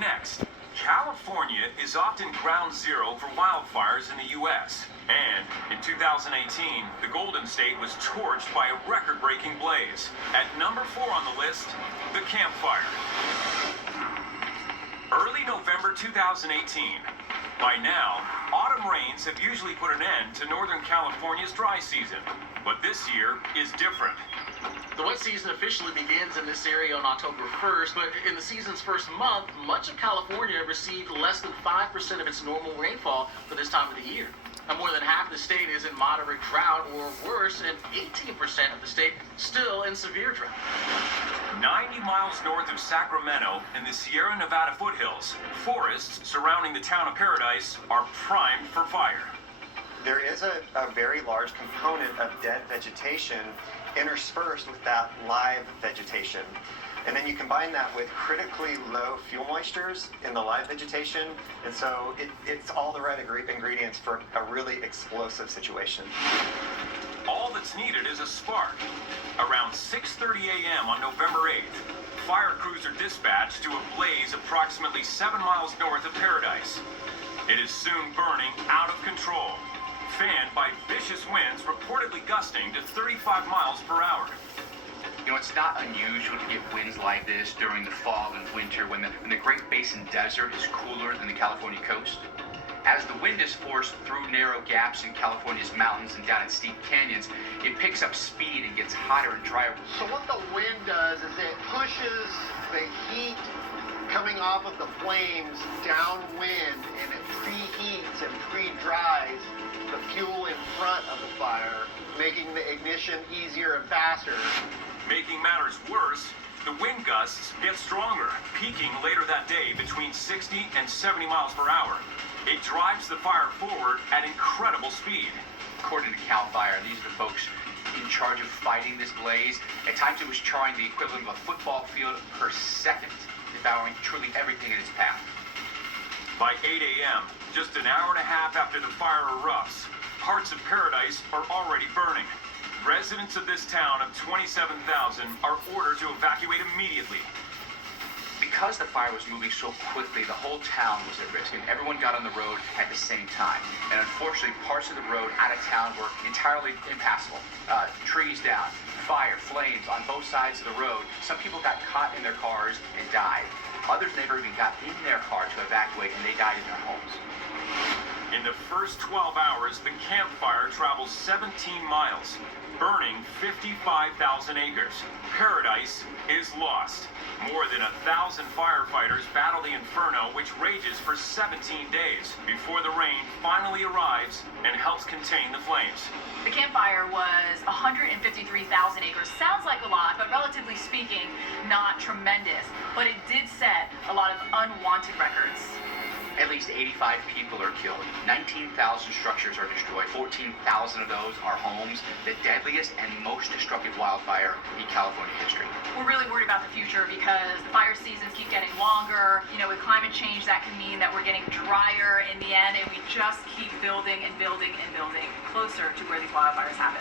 Next, California is often ground zero for wildfires in the U.S. And in 2018, the Golden State was torched by a record-breaking blaze. At number 4 on the list, the Camp Fire. Early November 2018. By now, autumn rains have usually put an end to Northern California's dry season. But this year is different. The wet season officially begins in this area on October 1st, but in the season's first month, much of California received less than 5% of its normal rainfall for this time of the year. Now, more than half the state is in moderate drought or worse, and 18% of the state still in severe drought. 90 miles north of Sacramento in the Sierra Nevada foothills, forests surrounding the town of Paradise are primed for fire. There is a very large component of dead vegetation interspersed with that live vegetation. And then you combine that with critically low fuel moistures in the live vegetation, and so it's all the right ingredients for a really explosive situation. All that's needed is a spark. Around 6:30 a.m. on November 8th, fire crews are dispatched to a blaze approximately 7 miles north of Paradise. It is soon burning out of control, fanned by vicious winds reportedly gusting to 35 miles per hour. You know, it's not unusual to get winds like this during the fall and winter when the Great Basin Desert is cooler than the California coast. As the wind is forced through narrow gaps in California's mountains and down in steep canyons, it picks up speed and gets hotter and drier. So what the wind does is it pushes the heat coming off of the flames downwind, and it preheats and pre-dries the fuel in front of the fire, making the ignition easier and faster. Making matters worse, the wind gusts get stronger, peaking later that day between 60 and 70 miles per hour. It drives the fire forward at incredible speed. According to CAL FIRE, these are the folks in charge of fighting this blaze. At times it was charring the equivalent of a football field per second, devouring truly everything in its path. By 8 a.m., just an hour and a half after the fire erupts, parts of Paradise are already burning. Residents of this town of 27,000 are ordered to evacuate immediately. Because the fire was moving so quickly, the whole town was at risk, and everyone got on the road at the same time. And unfortunately, parts of the road out of town were entirely impassable. Trees down, fire, flames on both sides of the road. Some people got caught in their cars and died. Others never even got in their car to evacuate, and they died in their homes. In the first 12 hours, the campfire travels 17 miles, burning 55,000 acres. Paradise is lost. More than 1,000 firefighters battle the inferno, which rages for 17 days before the rain finally arrives and helps contain the flames. The campfire was 153,000 acres. Sounds like a lot, but relatively speaking, not tremendous. But it did set a lot of unwanted records. At least 85 people are killed. 19,000 structures are destroyed. 14,000 of those are homes. The deadliest and most destructive wildfire in California history. We're really worried about the future because the fire seasons keep getting longer. You know, with climate change, that can mean that we're getting drier in the end, and we just keep building and building and building closer to where these wildfires happen.